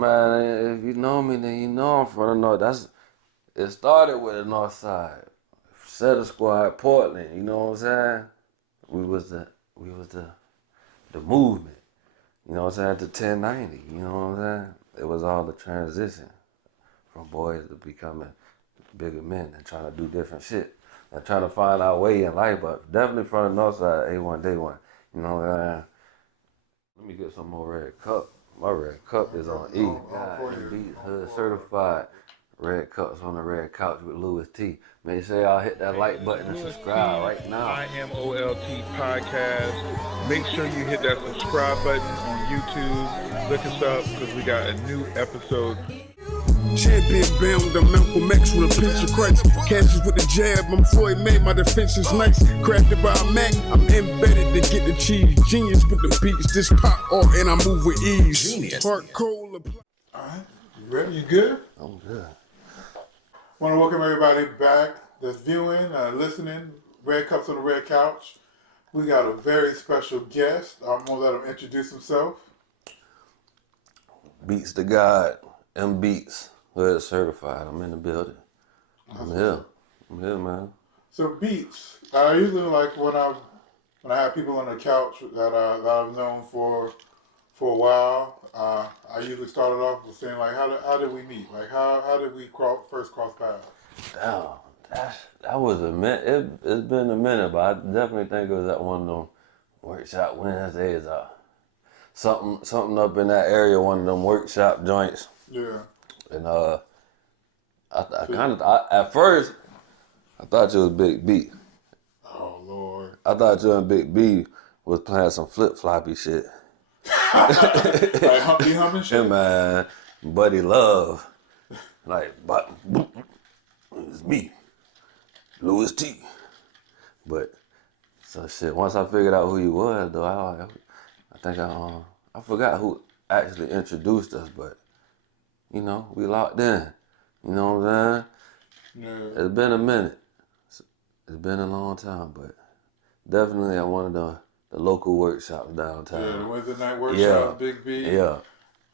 Man, if you know me, then you know I'm from the north. It started with the north side. Setter Squad, Portland. You know what I'm saying? We was the movement. You know what I'm saying? To 1090. You know what I'm saying? It was all the transition from boys to becoming bigger men and trying to do different shit and trying to find our way in life. But definitely from the north side, A1 Day One. You know what I'm saying? Let me get some more red cup. My red cup is on E. Beatz Hood certified. Red cups on the red couch with Louis T. Make sure y'all hit that like button and subscribe right now. IMOLT podcast. Make sure you hit that subscribe button on YouTube. Look us up because we got a new episode. Champion bound to Malcolm X with a pinch of Christ. Cashes with the jab, I'm Floyd May, my defense is nice. Crafted by a Mac, I'm embedded to get the cheese. Genius with the beats, this pop off and I move with ease. Genius. Heart cold. Alright, you ready? You good? I'm good. Want to welcome everybody back that's viewing, listening. Red Cups on the Red Couch. We got a very special guest. I'm going to let him introduce himself. Beatzdagod, Beatz Hood certified. I'm in the building. I'm here, man. So Beatz, I usually like when I have people on the couch that I've known for a while. I usually started off with saying like, how did we meet? Like how did we first cross paths? Damn, that was a minute. It's been a minute, but I definitely think it was at one of them workshop Wednesdays. Something up in that area, one of them workshop joints. Yeah. And at first I thought you was Big B. Oh Lord. I thought you and Big B was playing some flip floppy shit. Like Humpty Hump and shit. Yeah, man, Buddy Love, like, but it's me, Louis T. But so shit. Once I figured out who he was, though, I think I forgot who actually introduced us, but you know, we locked in. You know what I'm saying? Yeah. It's been a minute. It's been a long time, but definitely at one of the local workshops downtown. Yeah, the Wednesday night workshop, Yeah. Big B. Yeah.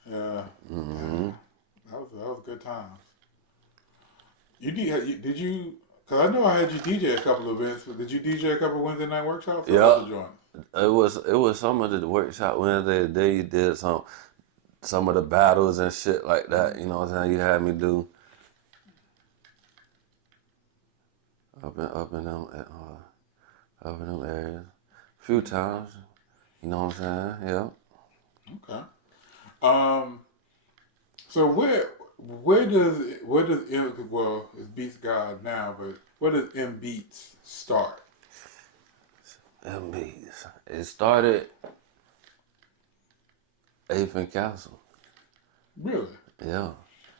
Yeah. Mm-hmm. That was good times. Did you? Because I know I had you DJ a couple of events, but did you DJ a couple of Wednesday night workshops? Yeah. It was some of the workshop Wednesday. Day you did some of the battles and shit like that. You know what I'm saying? You had me do up in them areas a few times. You know what I'm saying? Yeah. Okay. So where does it's Beatzdagod now, but where does Beatz start? Beatz. It started 8th and Castle. Really? Yeah.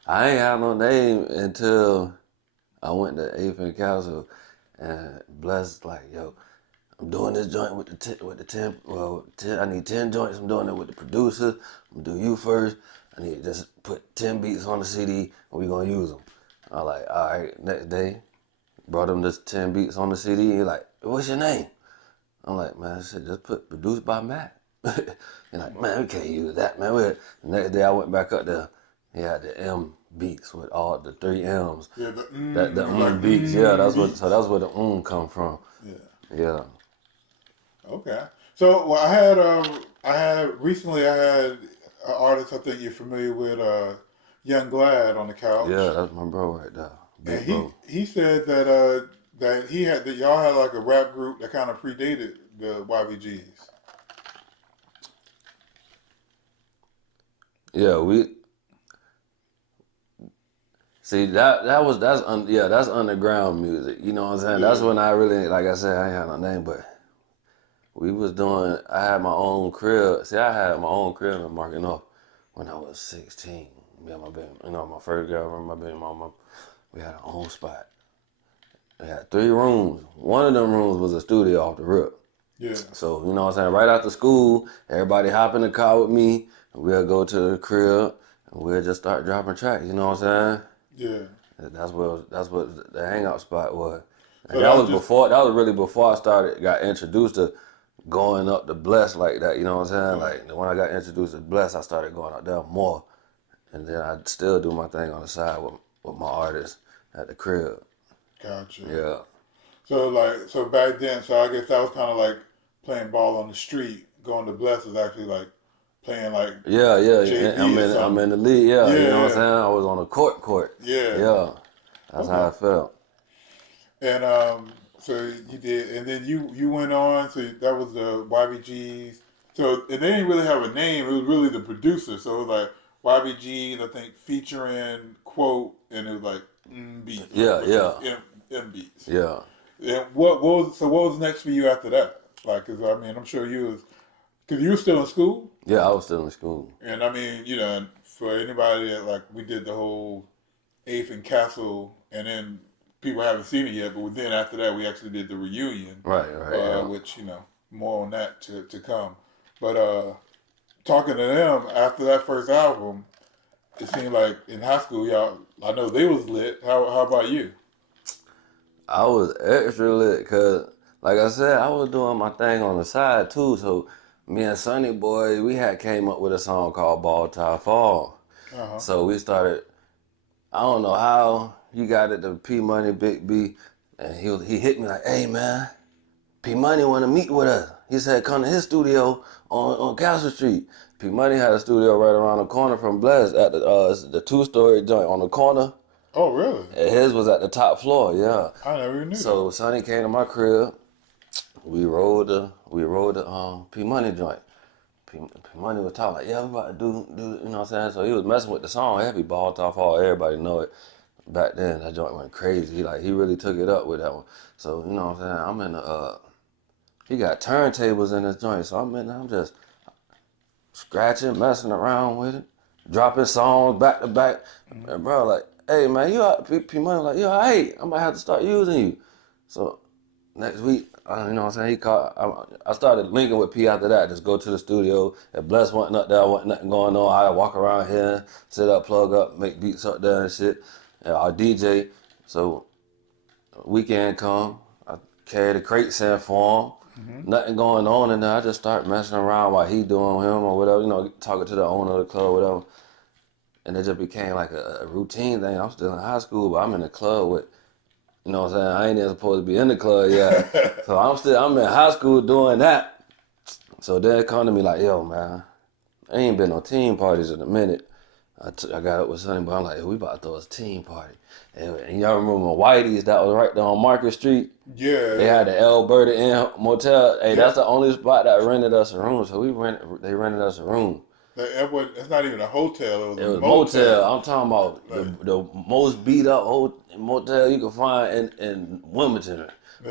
I ain't had no name until I went to 8th and Castle and Blessed like, yo, I'm doing this joint with the 10. I need 10 joints. I'm doing it with the producer. I'm gonna do you first. I need to just put 10 beats on the CD and we gonna use them. I was like, all right. Next day, brought him this 10 beats on the CD. He like, what's your name? I'm like, man, I said, just put produced by Matt. And like, man, we can't use that, man. The next day I went back up there. He had the M beats with all the 3 M's. Yeah, the beats. Yeah, that's where the come from. Yeah. Okay. So well, I had recently an artist I think you're familiar with, Young Glad on the couch. Yeah, that's my bro right there. Big bro. He said that y'all had like a rap group that kind of predated the YBGs. Yeah, we see that's underground music. You know what I'm saying? Yeah. That's when I really, like I said, I ain't had no name, but we was doing. I had my own crib. See, I had my own crib in Marking Off when I was 16. Me and my baby, my first girlfriend, my baby mama, we had our own spot. We had 3 rooms. One of them rooms was a studio off the rip. Yeah. So, you know what I'm saying? Right after school, everybody hop in the car with me, and we'll go to the crib, and we'll just start dropping tracks, you know what I'm saying? Yeah. That's what the hangout spot was. And So that was really before I got introduced to going up to Bless like that, you know what I'm saying? Right. Like, when I got introduced to Bless, I started going out there more. and then I still do my thing on the side with my artists at the crib. Gotcha. Yeah. So back then, so I guess that was kind of like playing ball on the street. Going to Bless was actually like playing like Yeah. JV I'm or in something. the league. Yeah, you know what I'm Yeah. saying. I was on the court. Yeah. Yeah, that's how I felt. And so you did, and then you went on. So that was the YBGs. So and they didn't really have a name. It was really the producer. So it was like YBGs, I think, featuring Quote, and it was like Beatz. Yeah. M Beatz. Yeah. And what was next for you after that? Like, cause I mean, I'm sure cause you were still in school. Yeah, I was still in school. And I mean, for anybody that like we did the whole Eighth and Castle, and then people haven't seen it yet, but then after that we actually did the reunion, Right. Yeah. which more on that to come. But talking to them after that first album, it seemed like in high school, y'all, I know they was lit. How about you? I was extra lit because, like I said, I was doing my thing on the side too. So me and Sonny Boy, we had came up with a song called Ball Tie Fall. Uh-huh. So we started, I don't know how he got it to P Money Big B, and he hit me like, "Hey man, P Money want to meet with us." He said, "Come to his studio on Castle Street." P Money had a studio right around the corner from Bless at the 2-story joint on the corner. Oh, really? And his was at the top floor, yeah. I never even knew So that. Sonny came to my crib. We rode the P Money joint. P Money was talking like, "Yeah, we about to do, you know what I'm saying?" So he was messing with the song heavy, Ball Top Fall. Everybody know it. Back then, that joint went crazy. He really took it up with that one. So, you know what I'm saying? I'm in the, he got turntables in his joint. So I'm just scratching, messing around with it, dropping songs back to back. And bro, like, "Hey man, you out, P Money like, yo, hey, I might have to start using you." So next week, you know what I'm saying, he called, I started linking with P after that, just go to the studio. If Bless wasn't up there, wasn't nothing going on, I'd walk around here, sit up, plug up, make beats up there and shit. And our DJ, so weekend come, I carry the crates in for him. Nothing going on, and then I just start messing around while he doing him or whatever, talking to the owner of the club or whatever. And it just became like a routine thing. I'm still in high school, but I'm in the club with, you know what I'm saying? I ain't even supposed to be in the club yet. So I'm in high school doing that. So then it come to me like, "Yo, man, I ain't been on team parties in a minute." I got up with Sonny, but I'm like, "Hey, we about to throw us a team party." And y'all remember Whitey's that was right there on Market Street? Yeah. They had the Alberta Inn Motel. Hey, that's the only spot that rented us a room. So they rented us a room. It's not even a hotel. It was motel. I'm talking about the most beat up motel you can find in Wilmington,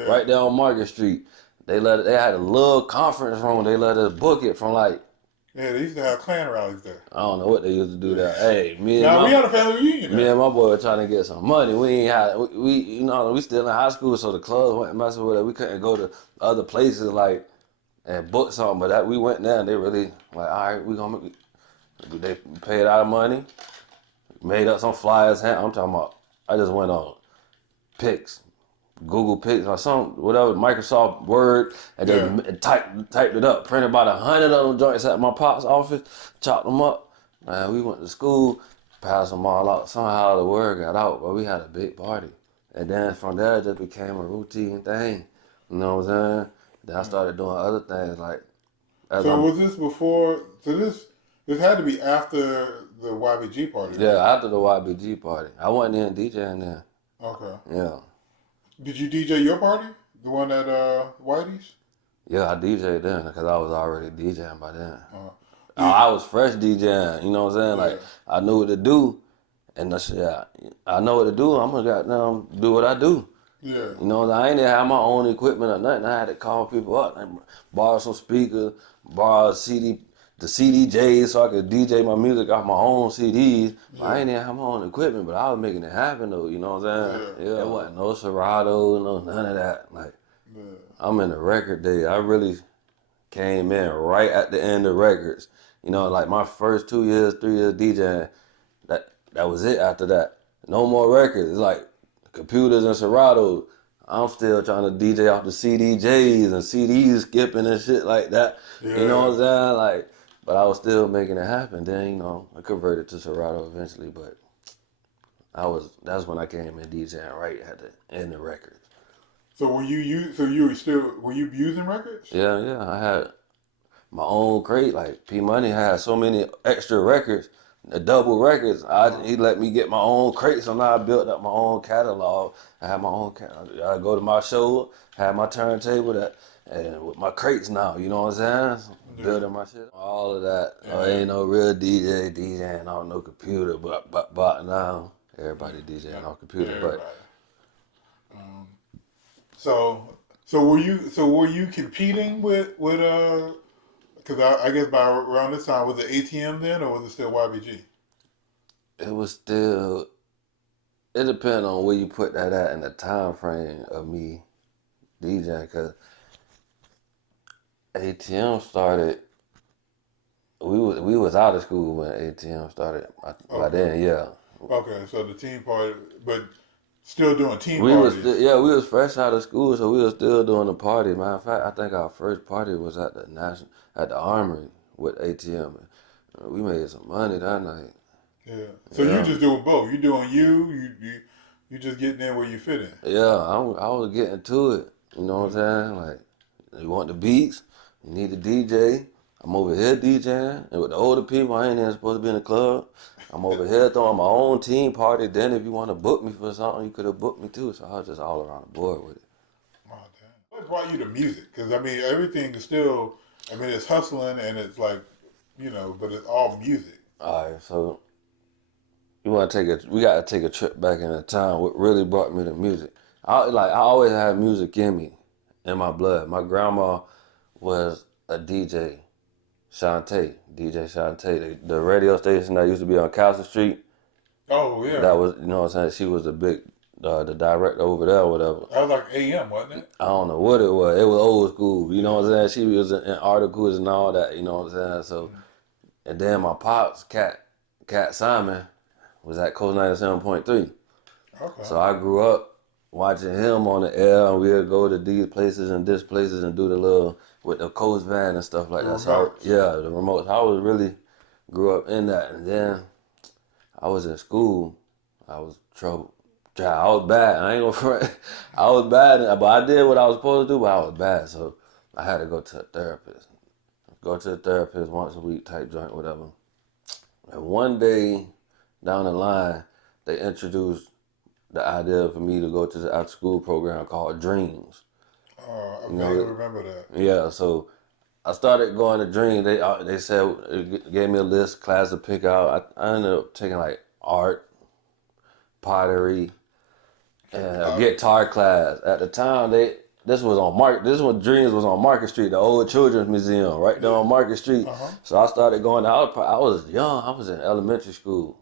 right there on Market Street. They had a little conference room. They let us book it from like. Yeah, they used to have clan rallies there. I don't know what they used to do there. Hey, we had a family reunion there. Me and my boy were trying to get some money. We ain't had we still in high school, so the clubs went messing with it. We couldn't go to other places like and book something, but that we went there and they really like, all right, we gonna they paid our money, made up some flyers. I'm talking about. I just went on Pics, Google Pics or something, whatever, Microsoft Word, and then typed it up. Printed about 100 of them joints at my pop's office, chopped them up. Man, we went to school, passed them all out. Somehow the word got out, but we had a big party. And then from there, it just became a routine thing. You know what I'm saying? Then I started doing other things like. So was this before? So this had to be after the YBG party. Yeah, after the YBG party. I wasn't even DJing then. Okay. Yeah. Did you DJ your party? The one at Whitey's? Yeah, I DJed then because I was already DJing by then. I was fresh DJing, you know what I'm saying? Like, I knew what to do, and I know what to do. I'm gonna goddamn do what I do. Yeah. You know, I ain't even have my own equipment or nothing. I had to call people up and borrow some speakers, borrow the CDJs so I could DJ my music off my own CDs. Yeah. I ain't even have my own equipment, but I was making it happen though, you know what I'm saying? Yeah. It wasn't no Serato, none of that. Like, I'm in the record day. I really came in right at the end of records. You know, like my first 3 years DJing, that was it after that. No more records. It's like computers and Serato. I'm still trying to DJ off the CDJs and CDs skipping and shit like that. Yeah. You know what I'm saying? Like, But I was still making it happen. Then, I converted to Serato eventually, but that's when I came in DJing right at the end of records. So were you using records? Yeah. I had my own crate. Like P Money had so many extra records, the double records. He let me get my own crates, so now I built up my own catalog. I had my own catalog. I go to my show, had my turntable and with my crates now. You know what I'm saying? Building my shit, all of that. Ain't no real DJing on no computer, but now everybody DJing on computer. Everybody. But So were you competing with because I guess by around this time was it ATM then or was it still YBG? it was still. It depends on where you put that at in the time frame of me DJing, because ATM started. We was out of school when ATM started. By then, yeah. Okay, so the team party, but still doing team We parties. we was fresh out of school, so we was still doing the party. Matter of fact, I think our first party was at the Armory with ATM. We made some money that night. Yeah. So you just doing both. You doing you just getting in where you fit in. Yeah, I was getting to it. You know what I'm saying? Like, you want the beats, you need a DJ. I'm over here DJing, and with the older people, I ain't even supposed to be in the club. I'm over here throwing my own team party. Then if you want to book me for something, you could have booked me too. So I was just all around the board with it. Oh, damn. What brought you to music? Because, I mean, everything is still, I mean, it's hustling and it's like, but it's all music. All right, so we got to take a trip back in the time. What really brought me to music? I always had music in me, in my blood. My grandma was a DJ. DJ Shantae, the radio station that used to be on Castle Street. Oh, yeah. That was, you know what I'm saying? She was the big, the director over there or whatever. That was like AM, wasn't it? I don't know what it was. It was old school, you know what I'm saying? She was in articles and all that, you know what I'm saying? So, and then my pops, Cat Simon, was at Coast 97.3. Okay. So I grew up watching him on the air, and we would go to these places and this places and do the little, with the Coast van and stuff like that. So the remotes. I was really grew up in that. And then I was in school. I was trouble. I was bad. I ain't gonna front. I was bad, but I did what I was supposed to do, but I was bad. So I had to go to a therapist. Go to a therapist once a week type joint, whatever. And one day down the line, they introduced the idea for me to go to the after school program called Dreams. I vaguely remember that. Yeah, so I started going to Dreams. They said, it gave me a list, class to pick out. I ended up taking like art, pottery, and a guitar class. At the time, this was Dreams was on Market Street, the old children's museum, right there on Market Street. So I started going. I was young. I was in elementary school.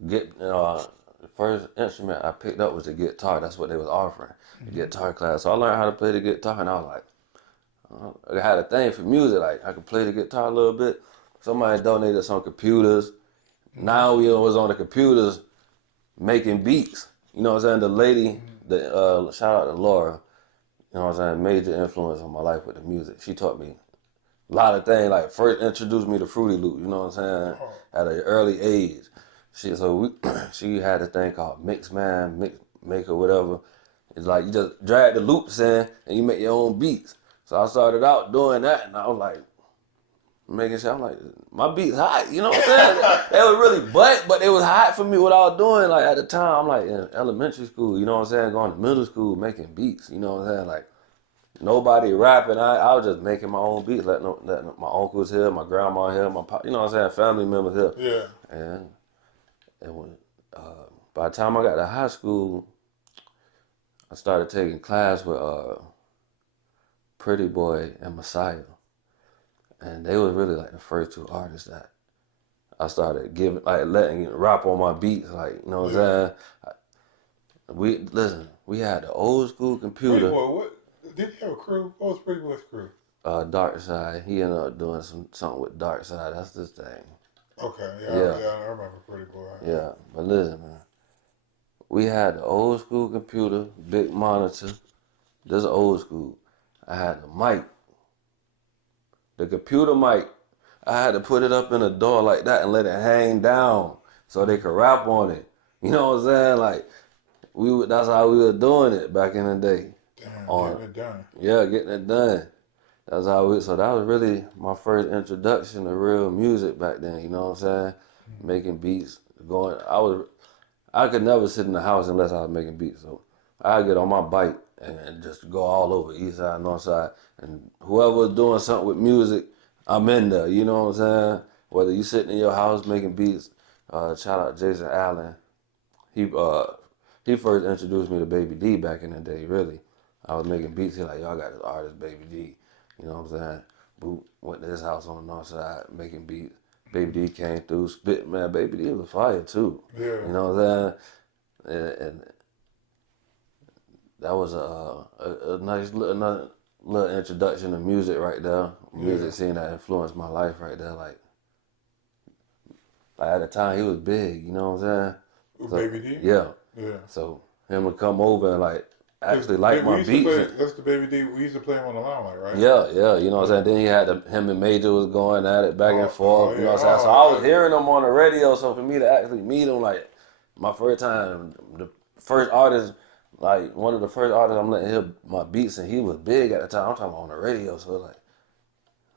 The first instrument I picked up was the guitar. That's what they was offering, the guitar class. So I learned how to play the guitar, and I was like, I had a thing for music. Like, I could play the guitar a little bit. Somebody donated some computers. Now we was on the computers making beats. You know what I'm saying? The lady, shout out to Laura, you know what I'm saying, major influence on my life with the music. She taught me a lot of things, like first introduced me to Fruity Loop, you know what I'm saying, at an early age. She had a thing called Mix Maker, whatever. It's like you just drag the loops in and you make your own beats. So I started out doing that, and I was like, making sure, I'm like, my beats hot, you know what I'm saying? They was really but it was hot for me what I was doing. Like at the time, I'm like in elementary school, you know what I'm saying, going to middle school, making beats, you know what I'm saying? Like nobody rapping, I was just making my own beats, letting my uncles here, my grandma here, my pop, you know what I'm saying, family members here. Yeah. And when, by the time I got to high school, I started taking class with Pretty Boy and Messiah. And they was really like the first two artists that I started letting rap on my beats, like, you know what I'm saying? We had the old school computer. Pretty Boy, what did he have a crew? What was Pretty Boy's crew? Dark Side. He ended up doing something with Dark Side. That's this thing. Okay, yeah, I remember Pretty Boy. Yeah, but listen, man. We had the old school computer, big monitor. This is old school. I had the mic. The computer mic I had to put it up in a door like that and let it hang down so they could rap on it. You know what I'm saying? Like that's how we were doing it back in the day. Damn, getting it done. Yeah, getting it done. That's how so that was really my first introduction to real music back then, you know what I'm saying? Making beats, I could never sit in the house unless I was making beats. So I'd get on my bike and just go all over east side, north side. And whoever was doing something with music, I'm in there, you know what I'm saying? Whether you sitting in your house making beats, shout out Jason Allen. He first introduced me to Baby D back in the day, really. I was making beats, he like, yo, I got this artist, Baby D. You know what I'm saying? Boot went to his house on the north side making beats. Baby D came through, spit, man. Baby D was fire too. Yeah. You know what I'm saying? And that was a nice little introduction to music right there. Music scene that influenced my life right there. Like at the time he was big. You know what I'm saying? So, Baby D. Yeah. Yeah. So him to come over and like actually like my beats. That's the Baby D. We used to play him on the limelight, right? Yeah, you know what I'm saying? Then he had him and Major was going at it back and forth, you know what I'm saying? So I was hearing them on the radio, so for me to actually meet him, like, my first time, the first artist, like, one of the first artists I'm letting hear my beats, and he was big at the time. I'm talking about on the radio, so like,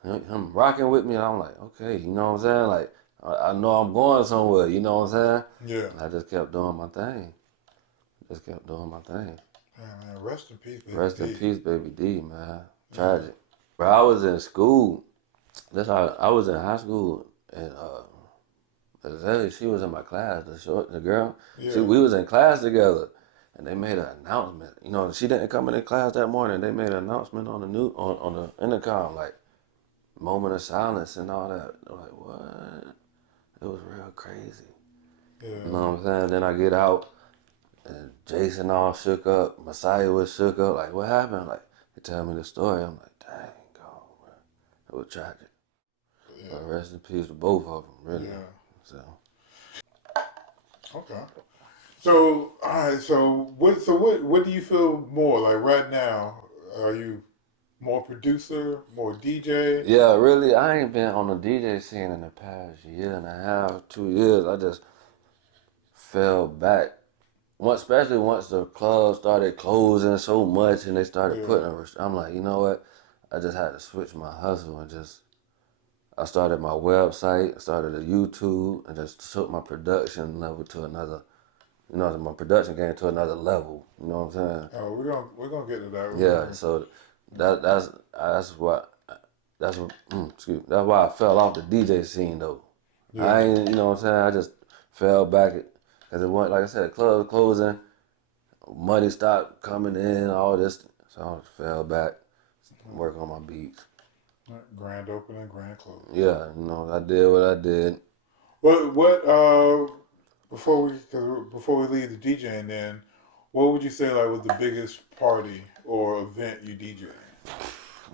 him rocking with me, and I'm like, okay, you know what I'm saying? Like, I know I'm going somewhere, you know what I'm saying? Yeah. And I just kept doing my thing. Man, rest in peace, Baby D. Rest in peace, Baby D, man. Tragic. Bro, I was in school. I was in high school, and Azalea, she was in my class. The girl. Yeah. We was in class together, and they made an announcement. You know, she didn't come in class that morning. They made an announcement on the intercom, like moment of silence and all that. I'm like, what? It was real crazy. Yeah. You know what I'm saying? Then I get out. And Jason all shook up. Messiah was shook up. Like, what happened? Like, he tell me the story. I'm like, dang, God, man. It was tragic. Yeah. But rest in peace to both of them, really. Yeah. So. Okay. So, all right. So what do you feel more like right now? Are you more producer, more DJ? Yeah, really, I ain't been on the DJ scene in the past year and a half, 2 years. I just fell back. Especially once the clubs started closing so much and they started putting I'm like, you know what? I just had to switch my hustle and I started my website, started a YouTube, and just took my production level to another, my production game to another level. You know what I'm saying? Oh, we're gonna get to that. Yeah, so that's why I fell off the DJ scene though. Yeah. I ain't, you know what I'm saying? I just fell back. Because it went, like I said, clubs closing, money stopped coming in, all this. So I just fell back, work on my beats. Grand opening, grand closing. Yeah, I did what I did. Before we leave the DJing, then, what would you say like was the biggest party or event you DJ?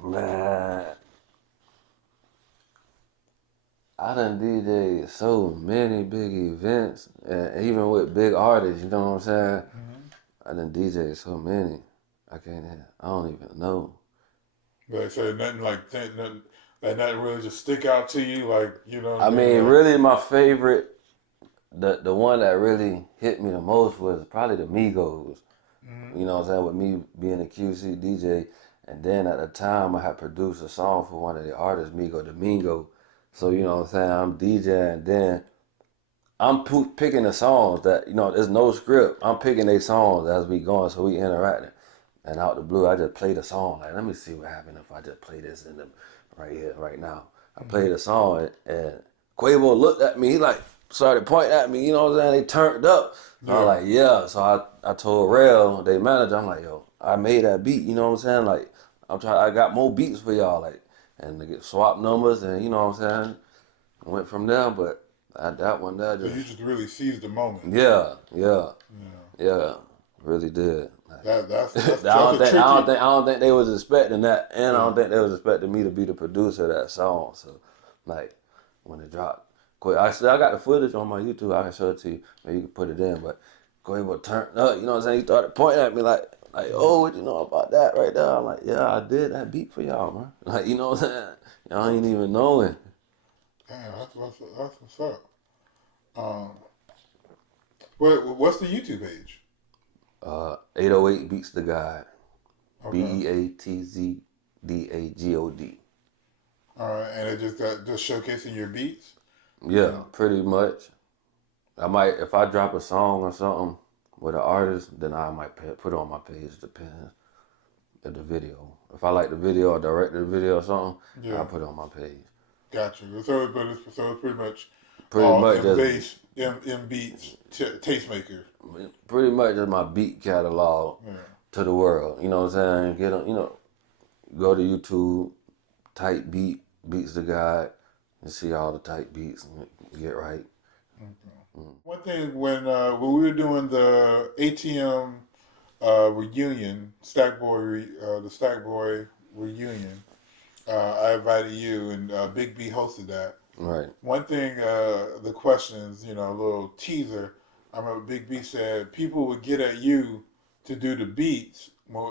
Man, I done DJ so many big events, and even with big artists, you know what I'm saying? Mm-hmm. I done DJ so many. I don't even know. Like, so nothing really just stick out to you, like, you know? I mean, really my favorite, the one that really hit me the most was probably the Migos. Mm-hmm. You know what I'm saying? With me being a QC DJ, and then at the time I had produced a song for one of the artists, Migo Domingo. So, you know what I'm saying, I'm DJing, and then I'm picking the songs that, there's no script. I'm picking their songs as we going, so we interacting. And out the blue, I just played a song. Like, let me see what happened if I just play this in them right here, right now. I played a song, and Quavo looked at me. He, started pointing at me, you know what I'm saying? They turned up. So I was like, yeah. So I told Rail, their manager, I'm like, yo, I made that beat, you know what I'm saying? Like, I got more beats for y'all, and to get swap numbers, and you know what I'm saying? I went from there, but that one there So you just really seized the moment. Yeah, really did. That's I don't think they was expecting that, and I don't think they was expecting me to be the producer of that song. So, when it dropped, quick, I got the footage on my YouTube. I can show it to you. Maybe you can put it in. But Quavo turned up. You know what I'm saying? He started pointing at me like, oh, what you know about that right there? I'm like, yeah, I did that beat for y'all, man. You know what I'm saying? Y'all ain't even knowing. Damn, that's what's up. Um, what's the YouTube page? 808 Beatzdagod. Okay. Beatzdagod. All right, and it just showcasing your beats. Yeah, pretty much. I might, if I drop a song or something with an artist, then I might put it on my page. Depends of the video. If I like the video or direct the video or something, Yeah, I'll put it on my page. got you. So it's pretty much Pretty all much in just, bass, in beats, tastemaker. pretty much just my beat catalog Yeah. to the world. You know what I'm saying? Get on, go to YouTube, type Beatzdagod, and see all the type beats and get right. Okay. One thing when we were doing the ATM reunion, the Stack Boy reunion, I invited you and Big B hosted that. Right. One thing, the questions, a little teaser. I remember Big B said people would get at you to do the beats when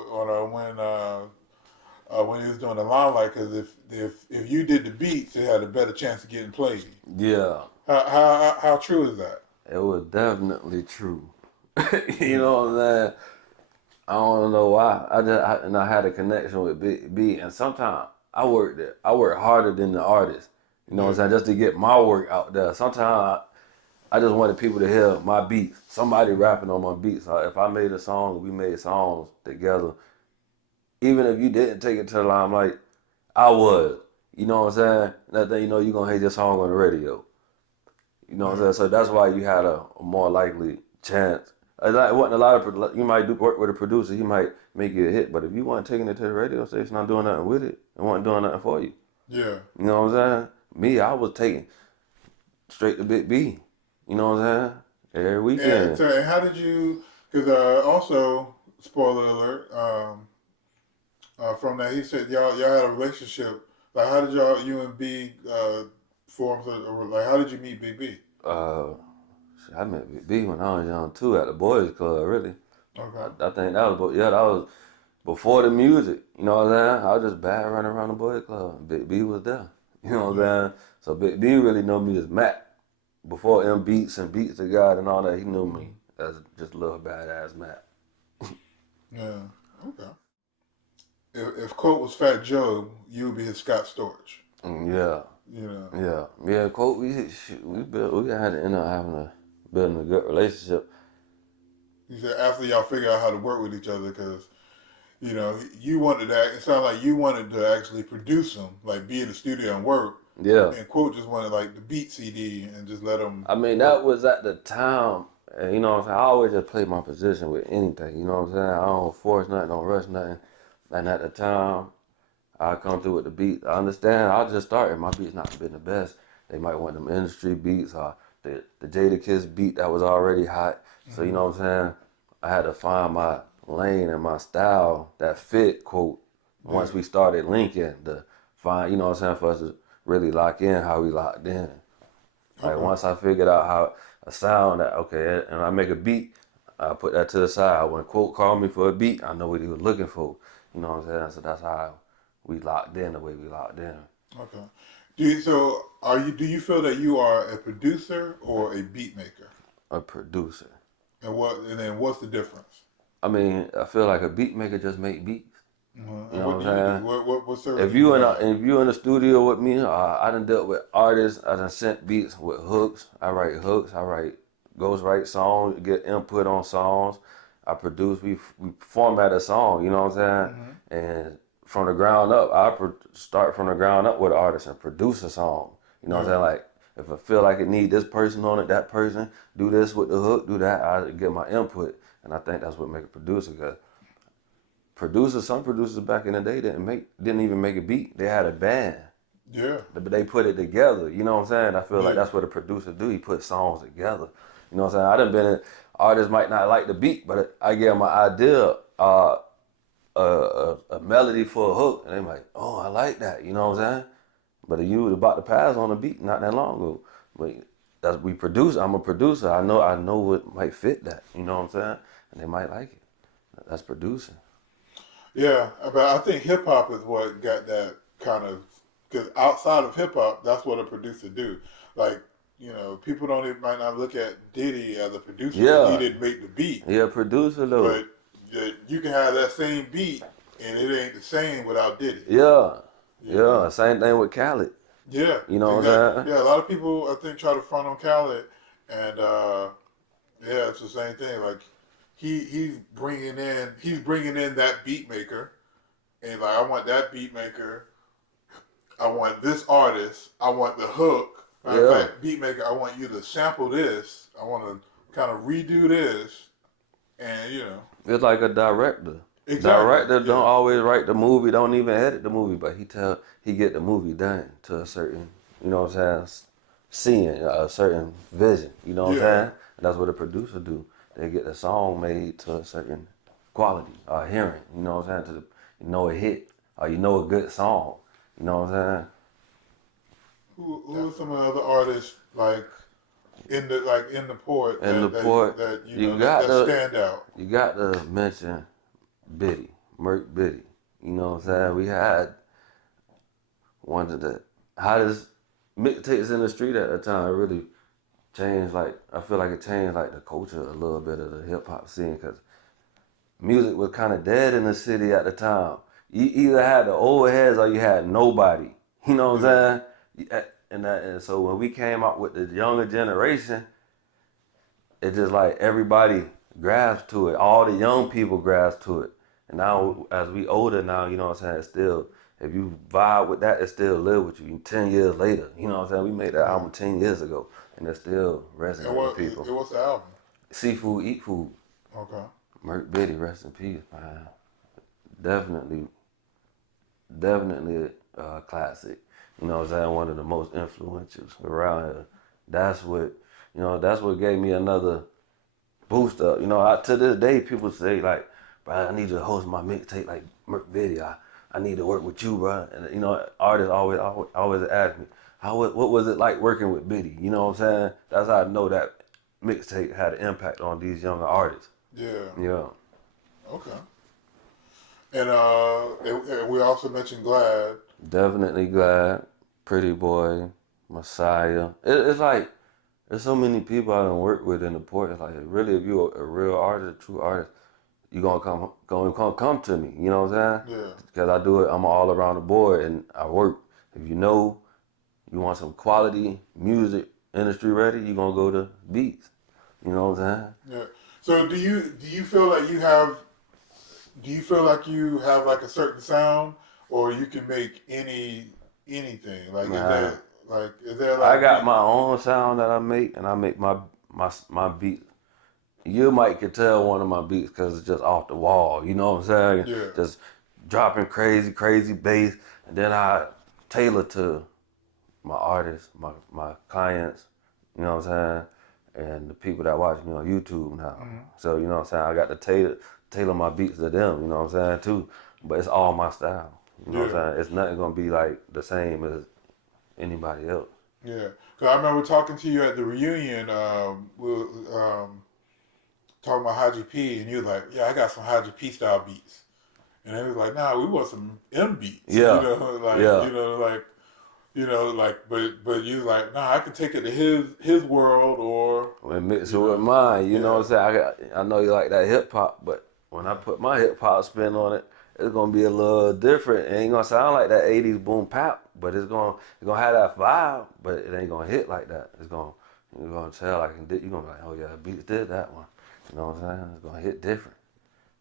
he was doing the limelight, because if you did the beats, it had a better chance of getting played. Yeah. How true is that? It was definitely true. You know what I'm saying? I don't know why. I had a connection with Big B, and sometimes I work harder than the artist. You know what I'm saying? Just to get my work out there. Sometimes I just wanted people to hear my beats. Somebody rapping on my beats. If I made a song, we made songs together. Even if you didn't take it to the limelight, I was. You know what I'm saying? That thing, you're gonna hear your song on the radio. You know what I'm saying? So that's why you had a more likely chance. It wasn't a lot of, you might work with a producer, he might make you a hit, but if you weren't taking it to the radio station, not doing nothing with it, it wasn't doing nothing for you. Yeah. You know what I'm saying? Me, I was taking straight to Big B. You know what I'm saying? Every weekend. And how did you? Because also, spoiler alert. From that, he said y'all had a relationship. Like, how did you and B form? Like, how did you meet Big B? I met Big B when I was young too, at the boys club. Really. Okay. I think that was before the music. You know what I'm saying? I was just bad running around the boys club. Big B was there. You know what I'm saying? So Big B really know me as Matt. Before M Beatz and Beatzdagod and all that, he knew me as just a little badass Matt. Yeah. Okay. If Colt was Fat Joe, you would be his Scott Storch. Yeah. Yeah. Quote, we had to end up building a good relationship. He said after y'all figure out how to work with each other, because you wanted that. It sounded like you wanted to actually produce him, like be in the studio and work. Yeah. And Quote just wanted like the beat CD and just let him. I mean, that was at the time. And you know what I'm saying? I always just play my position with anything. You know what I'm saying? I don't force nothing, don't rush nothing. And at the time, I come through with the beat. I understand. I just started. My beats not been the best. They might want them industry beats or the Jada Kiss beat that was already hot. So you know what I'm saying? I had to find my lane and my style that fit Quote. Once we started linking to find, you know what I'm saying, for us to really lock in how we locked in. Like once I figured out how a sound that and I make a beat, I put that to the side. When Quote called me for a beat, I know what he was looking for. You know what I'm saying? So that's how we locked in the way we locked in. Okay. Do you feel that you are a producer or a beat maker? A producer. And then what's the difference? I mean, I feel like a beat maker just make beats. Mm-hmm. You know what I'm saying? What service? If you in the studio with me, I done dealt with artists. I done sent beats with hooks. I write ghostwrite songs, get input on songs. I produce. We format a song. You know what I'm saying? And from the ground up, I start from the ground up with an artist and produce a song. You know what I'm saying? Like if I feel like it need this person on it, that person do this with the hook, do that. I get my input, and I think that's what make a producer. Cause some producers back in the day didn't even make a beat. They had a band. Yeah. But they put it together. You know what I'm saying? I feel like that's what a producer do. He put songs together. You know what I'm saying? I done been in, artists might not like the beat, but I give them an idea, a melody for a hook, and they like, oh, I like that. You know what I'm saying? But you was about to pass on a beat not that long ago. But I'm a producer. I know what might fit that. You know what I'm saying? And they might like it. That's producing. Yeah, but I think hip hop is what got that kind of because outside of hip hop, that's what a producer do. Like, people might not look at Diddy as a producer. Yeah. He didn't make the beat. Yeah, producer though. But you can have that same beat and it ain't the same without Diddy. Yeah. You know? Same thing with Khaled. Yeah. You know what I'm saying? Yeah, a lot of people I think try to front on Khaled, and yeah, it's the same thing. Like he's bringing in that beat maker, and like I want that beat maker. I want this artist. I want the hook. Matter of fact, beat maker, I want you to sample this. I want to kind of redo this, and It's like a director. Exactly. Director don't always write the movie, don't even edit the movie, but he get the movie done to a certain, you know what I'm saying, seeing a certain vision, you know what I'm saying? And that's what a producer do. They get the song made to a certain quality or hearing, you know what I'm saying, a hit or a good song, you know what I'm saying? Who are some of the other artists like in the port that stand out? You got to mention Biddy, Merc Biddy. You know what I'm saying? We had one of the hottest mixtapes in the street at the time. It really changed, I feel like it changed the culture a little bit of the hip hop scene, because music was kind of dead in the city at the time. You either had the old heads or you had nobody. You know what I'm saying? And so when we came out with the younger generation, it's just like everybody grasped to it. All the young people grasped to it. And now, as we older now, you know what I'm saying, it's still, if you vibe with that, it still live with you 10 years later. You know what I'm saying? We made that album 10 years ago, and it still resonates with people. What's the album? Seafood, Eat Food. Okay. Merc Biddy, rest in peace, man. Definitely a classic. You know what I'm saying? One of the most influential around here. That's what gave me another boost up. To this day, people say, bro, I need you to host my mixtape like Merc Biddy. I need to work with you, bro. And, artists always ask me, what was it like working with Biddy? You know what I'm saying? That's how I know that mixtape had an impact on these younger artists. Yeah. Yeah. Okay. And we also mentioned Glad. Definitely Glad. Pretty Boy. Messiah. It's like, there's so many people I don't work with in the port. It's like, really, if you're a real artist, a true artist, you're gonna come to me. You know what I'm saying? Yeah. Because I do it, I'm all around the board and I work. If you want some quality music, industry ready, you're gonna go to Beatz. You know what I'm saying? Yeah. So do you feel like you have like a certain sound, or you can make anything? Like, is there like I got my own sound that I make, and I make my beat. You might could tell one of my beats because it's just off the wall. You know what I'm saying? Yeah. Just dropping crazy bass, and then I tailor to my artists, my clients. You know what I'm saying? And the people that watch me on YouTube now. Mm-hmm. So you know what I'm saying? I got to tailor my beats to them. You know what I'm saying too? But it's all my style. You know what I'm saying? It's nothing gonna be like the same as anybody else. Yeah, cause I remember talking to you at the reunion. We were talking about Haji P, and you was like, "Yeah, I got some Haji P style beats," and he was like, "Nah, we want some M beats." Yeah, but you was like, "Nah, I can take it to his world or mix it with mine." You know what I'm saying? I know you like that hip hop, but when I put my hip hop spin on it, it's gonna be a little different. It ain't gonna sound like that '80s boom bap, but it's gonna have that vibe, but it ain't gonna hit like that. You're gonna tell you're gonna be like, oh yeah, Beatz did that one. You know what I'm saying? It's gonna hit different.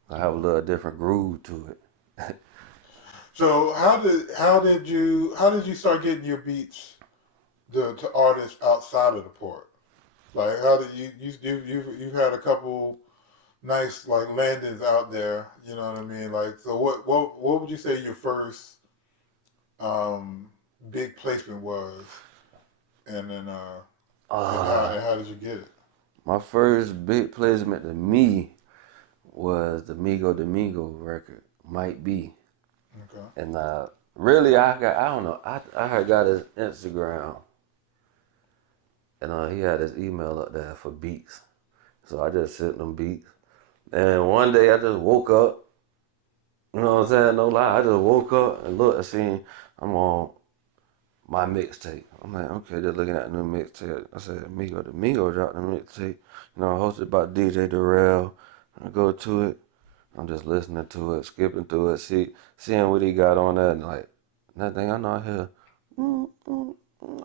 Gonna have a little different groove to it. So how did you start getting your beats to artists outside of the port? Like, how did you've had a couple nice landings out there, you know what I mean? Like, so what would you say your first big placement was, and then and how did you get it? My first big placement to me was the Migo Domingo record, Might Be. Okay. And really, I had got his Instagram, and he had his email up there for beats, so I just sent them beats. And one day I just woke up, you know what I'm saying, no lie, I just woke up and looked and seen I'm on my mixtape. I'm like, okay, just looking at the new mixtape. I said, the Migo dropped the mixtape. You know, hosted by DJ Durrell. I go to it. I'm just listening to it, skipping through it, seeing what he got on there, and like, that thing I know I hear.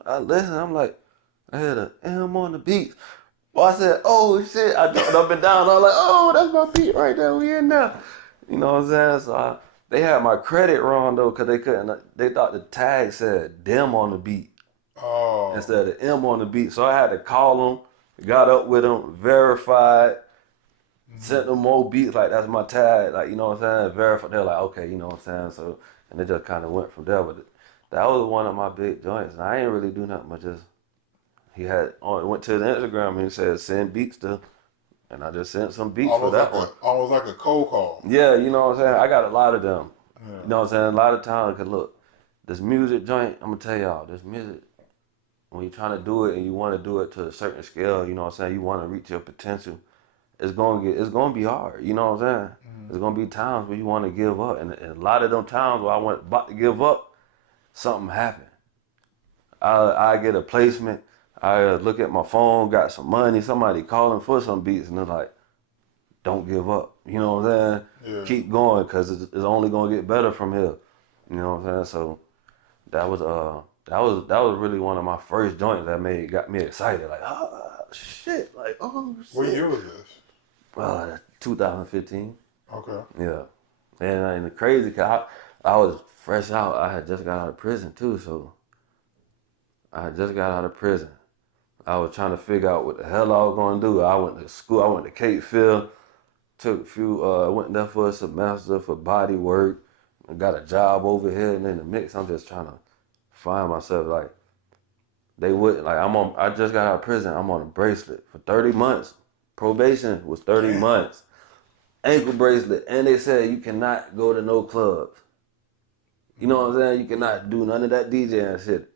I listen, I'm like, I hear the M on the beats. Well, I said, oh shit, I jumped up and down. I was like, oh, that's my beat right there. We in there. You know what I'm saying? So they had my credit wrong though, cause they thought the tag said them on the beat instead of M on the beat. So I had to call them, got up with them, verified, sent them more beats. Like that's my tag. Like you know what I'm saying? Verified. They're like, okay, you know what I'm saying? So and it just kind of went from there. But that was one of my big joints, and I ain't really do nothing but just. He went to the Instagram and he said send beats to, and I just sent some beats for that one. Almost like a cold call. Yeah, you know what I'm saying. I got a lot of them. Yeah. You know what I'm saying. A lot of times, cause look, this music joint. I'm gonna tell y'all, this music. When you're trying to do it and you want to do it to a certain scale, you know what I'm saying. You want to reach your potential. It's gonna be hard. You know what I'm saying. There's gonna be times where you want to give up, and a lot of them times where I went about to give up, something happened. I get a placement. I look at my phone, got some money, somebody calling for some beats, and they're like, don't give up. You know what I'm saying? Yeah. Keep going, because it's only going to get better from here. You know what I'm saying? So that was really one of my first joints that got me excited. Like, shit. Like, oh, shit. What year was this? 2015. Okay. Yeah. And the crazy, because I was fresh out. I had just got out of prison, too, so I had just got out of prison. I was trying to figure out what the hell I was going to do. I went to school. I went to Cape Phil. Took a few, went there for a semester for body work. I got a job over here, and in the mix, I'm just trying to find myself. Like, they wouldn't, like, I just got out of prison. I'm on a bracelet for 30 months. Probation was 30 months. Ankle bracelet. And they said you cannot go to no clubs. You know what I'm saying? You cannot do none of that DJing shit.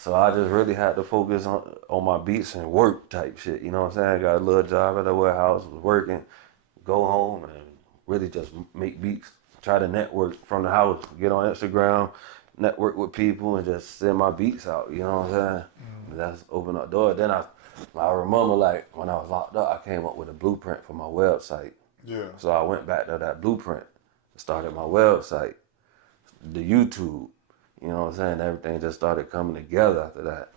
So I just really had to focus on my beats and work type shit. You know what I'm saying? I got a little job at the warehouse, was working, go home and really just make beats. Try to network from the house, get on Instagram, network with people and just send my beats out. You know what I'm saying? That's open up doors. Then I remember like when I was locked up, I came up with a blueprint for my website. Yeah. So I went back to that blueprint, started my website, the YouTube. You know what I'm saying? Everything just started coming together after that.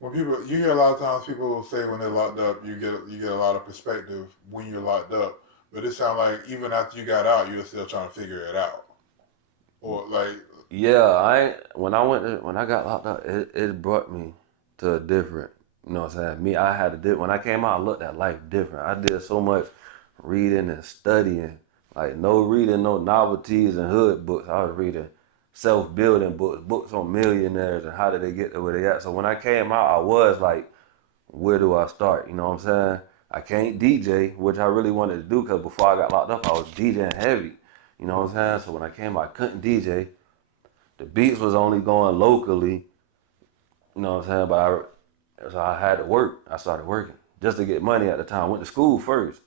When you hear a lot of times people will say when they're locked up, you get a lot of perspective when you're locked up. But it sounds like even after you got out, you were still trying to figure it out. Or like. Yeah, when I got locked up, it brought me to a different. You know what I'm saying? When I came out, I looked at life different. I did so much reading and studying. Like no reading, no novelties and hood books. I was reading self-building books on millionaires and how did they get to where they at. So when I came out, I was like, where do I start? You know what I'm saying? I can't DJ, which I really wanted to do because before I got locked up, I was DJing heavy. You know what I'm saying? So when I came out, I couldn't DJ. The beats was only going locally. You know what I'm saying? So I had to work. I started working just to get money at the time. Went to school first.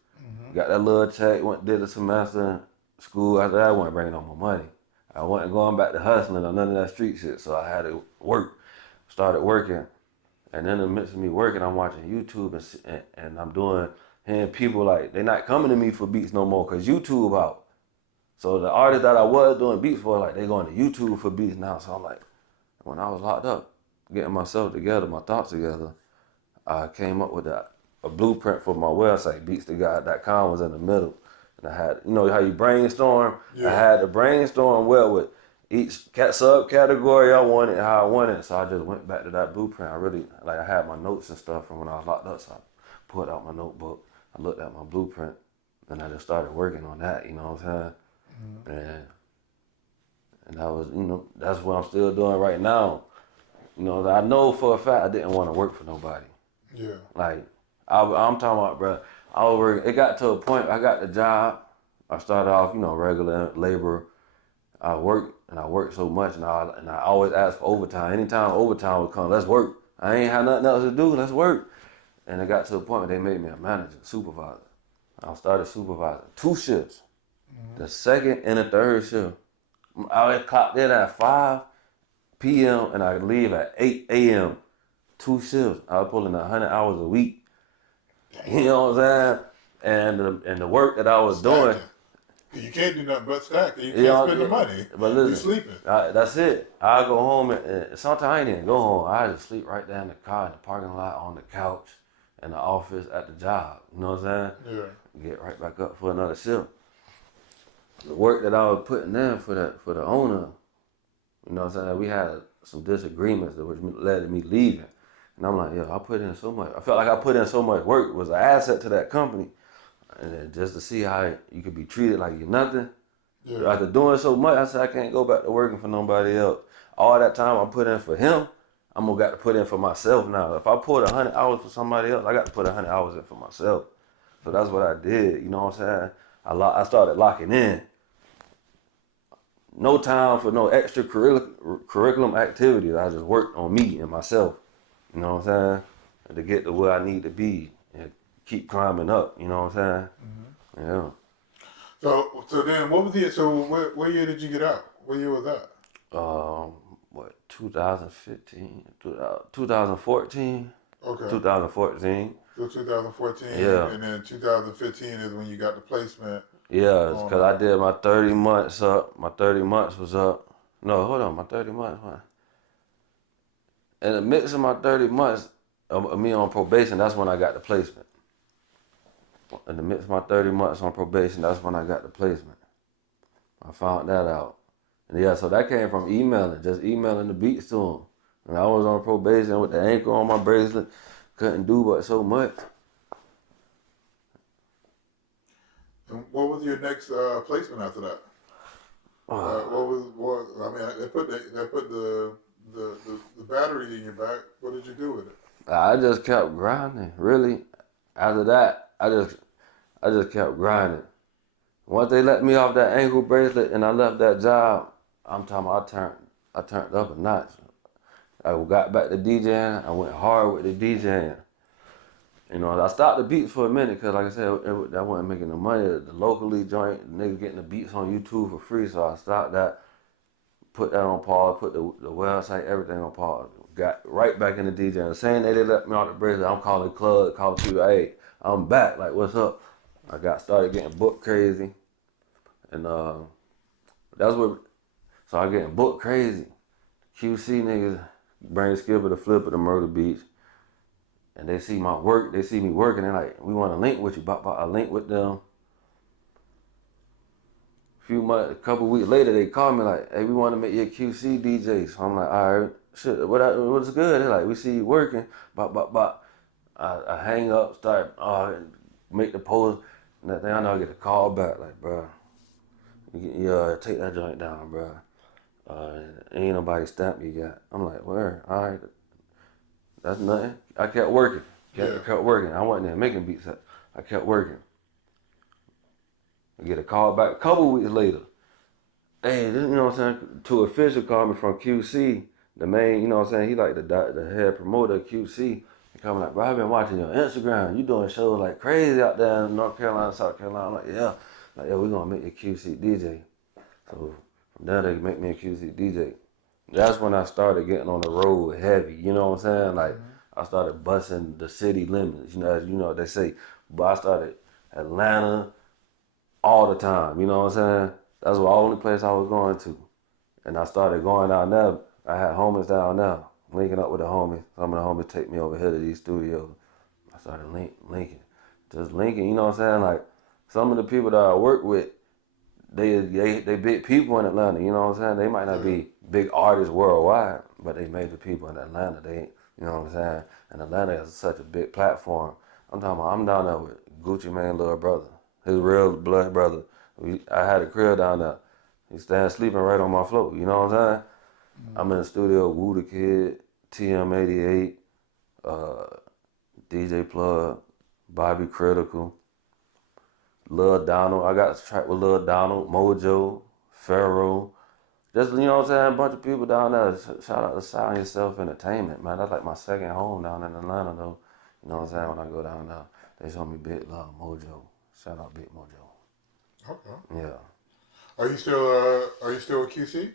Got that little check, did a semester school. After that, I wasn't bringing no more money. I wasn't going back to hustling or none of that street shit, so I had to work. Started working, and then in the midst of me working, I'm watching YouTube and I'm hearing people like, they not coming to me for beats no more because YouTube out. So the artists that I was doing beats for, like they going to YouTube for beats now. So I'm like, when I was locked up, getting myself together, my thoughts together, I came up with a blueprint for my website, Beatzdagod.com was in the middle. And I had, you know how you brainstorm? Yeah. I had to brainstorm with each subcategory I wanted, how I wanted. So I just went back to that blueprint. I had my notes and stuff from when I was locked up. So I pulled out my notebook. I looked at my blueprint. And I just started working on that, you know what I'm saying? And that was, you know, that's what I'm still doing right now. You know, I know for a fact I didn't want to work for nobody. Yeah. Like, I'm talking about, bro, it got to a point, I got the job. I started off, you know, regular labor. I worked so much, and I always ask for overtime. Anytime overtime would come, let's work. I ain't had nothing else to do, let's work. And it got to a point where they made me a manager, supervisor. I started supervising 2 shifts. The second and the third shift. I clocked in at 5, p.m. and I leave at 8 a.m. 2 shifts. I was pulling 100 hours a week. You know what I'm saying? And the work that I was doing. You can't do nothing but stack. You can't You know, spend the money. But listen, you sleeping. That's it. I go home and sometimes I ain't even go home. I just sleep right there in the car, in the parking lot, on the couch, in the office, at the job. You know what I'm saying? Yeah. Get right back up for another shift. The work that I was putting in for the owner, you know what I'm saying? We had some disagreements that which led to me leaving. And I'm like, yo, I put in so much. I felt like I put in so much work. It was an asset to that company. And then just to see how you could be treated like you're nothing. Yeah. After doing so much, I said, I can't go back to working for nobody else. All that time I put in for him, I'm going to got to put in for myself now. If I put 100 hours for somebody else, I got to put 100 hours in for myself. So that's what I did, you know what I'm saying? I started locking in. No time for no extra curriculum activities. I just worked on me and myself, you know what I'm saying? And to get to where I need to be and keep climbing up, you know what I'm saying? Mm-hmm. Yeah. So then what was the, so what year did you get out? What year was that? 2015, 2014. Okay. 2014. So 2014, yeah. And then 2015 is when you got the placement. Yeah, because I did my 30 months up. My 30 months was up. No, hold on, my 30 months. In the midst of my 30 months of me on probation, that's when I got the placement. In the midst of my 30 months on probation, that's when I got the placement. I found that out. And yeah, so that came from just emailing the Beatz to him. And I was on probation with the ankle on my bracelet, couldn't do but so much. And what was your next placement after that? They put the battery in your back. What did you do with it? I just kept grinding. Really, after that, I just kept grinding. Once they let me off that ankle bracelet and I left that job, I'm talking about I turned up a notch. I got back to DJing. I went hard with the DJing. You know, I stopped the Beatz for a minute because, like I said, I wasn't making the money. The locally joint, niggas getting the Beatz on YouTube for free, so I stopped that, put that on pause, put the website, everything on pause. Got right back in the DJing. The same day they let me off the bracelet, I'm calling clubs, calling people, hey, I'm back, like, what's up? I started getting booked crazy, and that's what, so I getting booked crazy. QC niggas bring Skipper, the Flipper, the Murder Beats. And they see my work, they see me working, they're like, we want to link with you. I link with them. A couple weeks later, they call me like, hey, we want to make you a QC DJ. So I'm like, all right, shit, what's good? They're like, we see you working. I hang up, start, make the post. And then I know I get a call back, like, bro, take that joint down, bro. Ain't nobody stamped you yet. I'm like, where? All right. That's nothing. I kept working. Kept working. I wasn't even making beats. I kept working. I get a call back a couple weeks later. Hey, you know what I'm saying? Two official called me from QC. The main, you know what I'm saying? He like the head promoter of QC. He called me like, bro, I've been watching your Instagram. You doing shows like crazy out there in North Carolina, South Carolina. I'm like, yeah. Like, yeah, we're going to make you a QC DJ. So from there, they make me a QC DJ. That's when I started getting on the road heavy, you know what I'm saying? Like, I started busting the city limits, as you know what they say. But I started Atlanta all the time, you know what I'm saying? That's the only place I was going to. And I started going down there. I had homies down there, linking up with the homies. Some of the homies take me over here to these studios. I started linking. Just linking, you know what I'm saying? Like, some of the people that I work with, they big people in Atlanta, you know what I'm saying? They might not be big artists worldwide, but they major people in Atlanta. They, you know what I'm saying? And Atlanta is such a big platform. I'm talking about, I'm down there with Gucci Mane little brother, his real blood brother. I had a crib down there. He's staying sleeping right on my floor, you know what I'm saying? I'm in the studio with Woo the Kid, TM88, DJ Plug, Bobby Critical, Lil Donald. I got a track with Lil Donald, Mojo, Pharaoh. Just, you know what I'm saying? A bunch of people down there. Shout out to Sound Yourself Entertainment, man. That's like my second home down in Atlanta, though. You know what I'm saying? When I go down there, they show me big love, Mojo. Shout out Big Mojo. Okay. Yeah. Are you still with QC?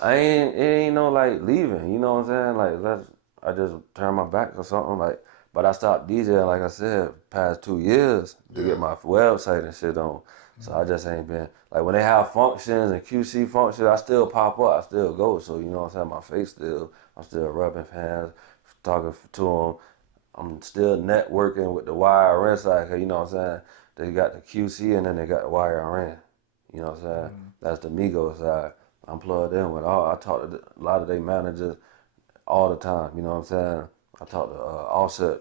It ain't no like leaving, you know what I'm saying? Like I just turned my back or something like, but I stopped DJing, like I said, past 2 years to get my website and shit on. So I just ain't been, like when they have functions and QC functions, I still pop up, I still go. So you know what I'm saying? My face still, I'm still rubbing hands, talking to them. I'm still networking with the YRN side, cause you know what I'm saying? They got the QC and then they got the YRN. You know what I'm saying? That's the Migos side. I'm plugged in with all. I talk to a lot of their managers all the time. You know what I'm saying? I talk to Offset,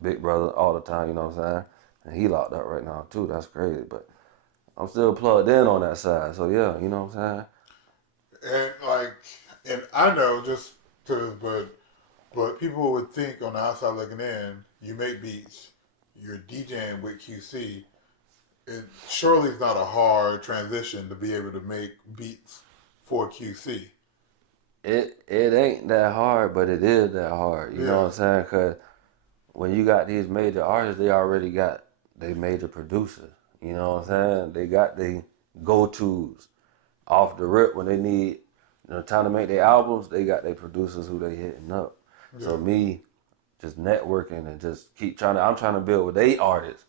Big Brother, all the time. You know what I'm saying? And he locked up right now too. That's crazy, but I'm still plugged in on that side. So yeah, you know what I'm saying? And I know just because, but people would think on the outside looking in, you make beats, you're DJing with QC. It surely is not a hard transition to be able to make beats for QC. It ain't that hard, but it is that hard. You know what I'm saying? Cause when you got these major artists, they already got they major producers. You know what I'm saying? They got they go-tos off the rip when they need, time to make their albums. They got their producers who they hitting up. Yeah. So me, just networking and just keep trying to. I'm trying to build with they artists.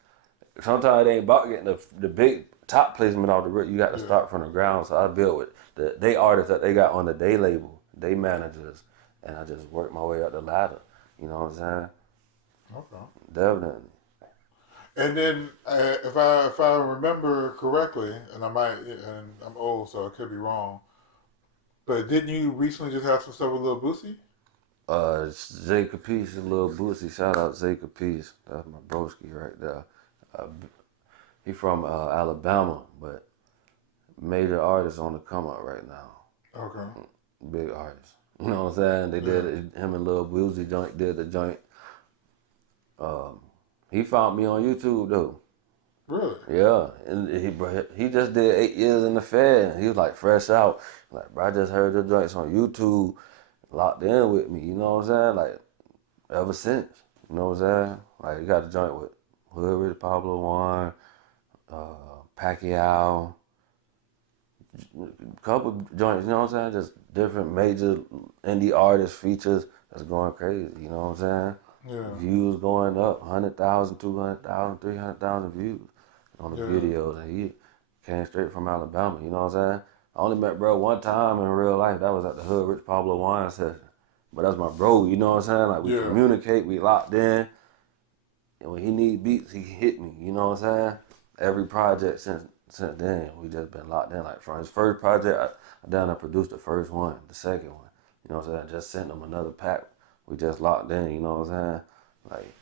Sometimes it ain't about getting the big top placement off the rip. You got to start from the ground. So I build with they artists that they got on the day label, they managers, and I just work my way up the ladder. You know what I'm saying? Okay. Definitely. And then if I remember correctly, and I'm old, so I could be wrong, but didn't you recently just have some stuff with Lil Boosie? Zay Capiz and Lil Boosie. Shout out Zay Capiz. That's my broski right there. He from Alabama, but major artist on the come up right now. Okay. Big artist. You know what I'm saying? They did it, him and Lil Boosie joint did the joint. He found me on YouTube though. Really? Yeah, and he just did 8 years in the Fed. He was like fresh out. Like, bro, I just heard the joints on YouTube, locked in with me. You know what I'm saying? Like, ever since. You know what I'm saying? Like, he got a joint with Hood Rich, Pablo Juan, Pacquiao, couple joints. You know what I'm saying? Just different major indie artist features that's going crazy. You know what I'm saying? Yeah. Views going up, 100,000, 200,000, 300,000 views on the videos, and he came straight from Alabama. You know what I'm saying? I only met bro one time in real life. That was at the Hood Rich Pablo Wine session. But that's my bro. You know what I'm saying? Like we communicate, we locked in, and when he need beats, he hit me. You know what I'm saying? Every project since then, we just been locked in. Like from his first project, I done and produced the first one, the second one. You know what I'm saying? I just sent him another pack. We just locked in, you know what I'm saying? Like,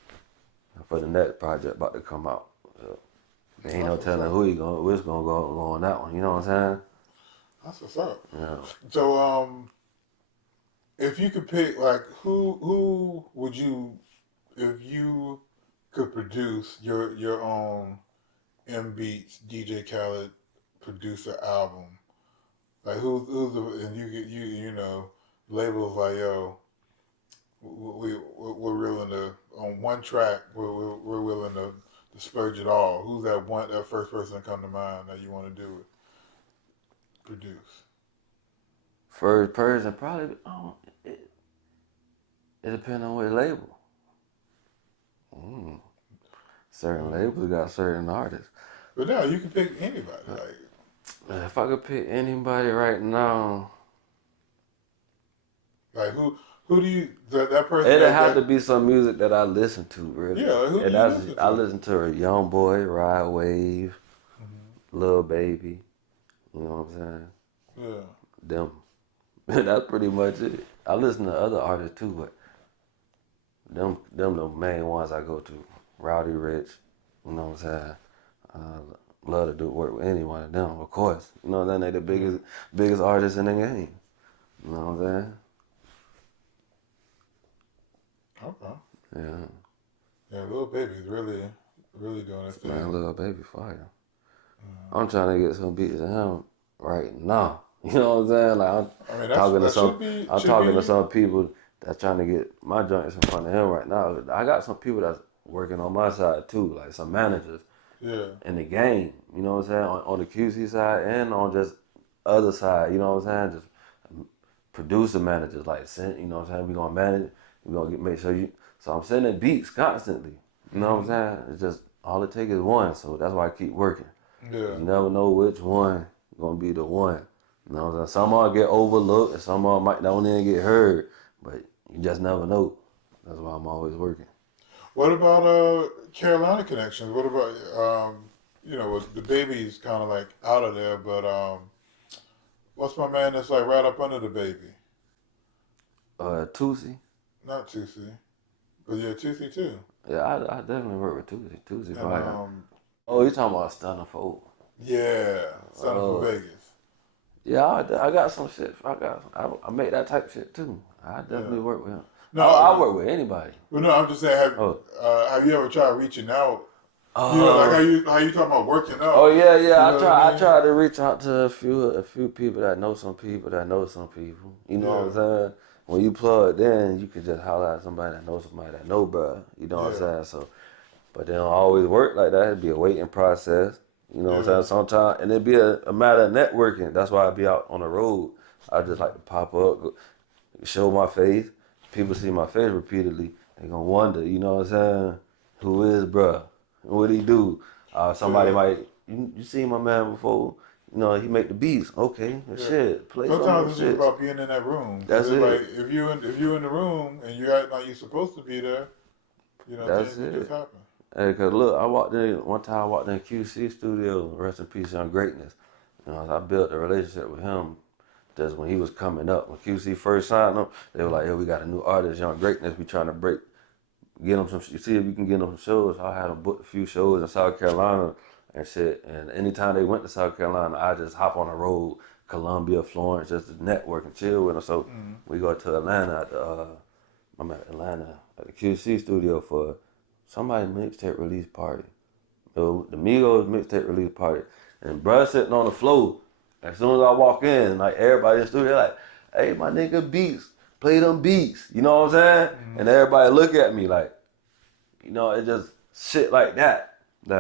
for the next project about to come out. So, there ain't no telling who's gonna go on that one, you know what I'm saying? That's what's up. Yeah. So, if you could pick, like, who would you, if you could produce your own Beatz DJ Khaled producer album, like who's the, and you know, labels like, yo, we're willing to, on one track, we're willing to splurge it all. Who's that first person that come to mind that you want to do it, produce? First person, probably, it depends on what label. Certain labels got certain artists. But no, you can pick anybody. Like, if I could pick anybody right now, like who do you that person? It'd have to be some music that I listen to, really. Yeah, like who do you listen to? I listen to a Young Boy, Ride Wave, Lil Baby. You know what I'm saying? Yeah. Them. That's pretty much it. I listen to other artists too, but them the main ones I go to. Rowdy Rich, you know what I'm saying? Love to do work with any one of them, of course. You know what I'm saying? They the biggest artists in the game. You know what I'm saying? Okay. Yeah. Yeah, Lil Baby's really doing his thing. Man, Lil Baby fire. I'm trying to get some beats of him right now. You know what I'm saying? Like I'm talking to some people that's trying to get my joints in front of him right now. I got some people that's working on my side too, like some managers in the game. You know what I'm saying? On the QC side and on just other side. You know what I'm saying? Just producer managers, like, you know what I'm saying? We gonna manage it. We gonna make sure you. So I'm sending beats constantly. You know what I'm saying? It's just all it takes is one. So that's why I keep working. Yeah. You never know which one gonna be the one. You know what I'm saying? Some of them get overlooked, and some of them might not even get heard. But you just never know. That's why I'm always working. What about Carolina connections? What about with the baby's kind of like out of there, but what's my man that's like right up under the baby? Tusi. Not Tusi, but yeah, Tusi too. Yeah, I definitely work with Tusi. Tusi And, probably. Oh, you talking about Stunner Fold? yeah, Stunner from Vegas. Yeah, I got some shit. I make that type of shit too. I definitely work with him. No, I work with anybody. Well, no, I'm just saying. Have you ever tried reaching out? Like how you talking about working out? Oh yeah. I try to reach out to a few people that know some people that know some people. You know what I'm saying? When you plug in, you can just holler at somebody that knows somebody that know, bro. You know what I'm saying? So, but they don't always work like that. It'd be a waiting process. You know what I'm saying? Sometimes, and it'd be a matter of networking. That's why I be out on the road. I just like to pop up, show my face. People see my face repeatedly. They gonna wonder, you know what I'm saying? Who is bruh? What he do? Somebody might, you seen my man before? You know, he make the beats. Okay, shit. Play Sometimes it's shit. just about being in that room. That's it. Like if you in the room and you act like you're supposed to be there, you know, that's things just happen. Hey, cause look, one time I walked in QC studio, rest in peace, Young Greatness. You know, I built a relationship with him just when he was coming up. When QC first signed him, they were like, "Yo, we got a new artist, Young Greatness. We trying to get him some. You see if you can get him some shows." I had him book a few shows in South Carolina and shit. And anytime they went to South Carolina, I just hop on the road, Columbia, Florence, just to network and chill with them. So we go to Atlanta I'm at Atlanta at the QC studio for somebody's mixtape release party. The Migos mixtape release party. And bruh sitting on the floor. As soon as I walk in, like everybody in the studio, like, "Hey, my nigga Beatz, play them beats." You know what I'm saying? And everybody look at me like, you know, it just shit like that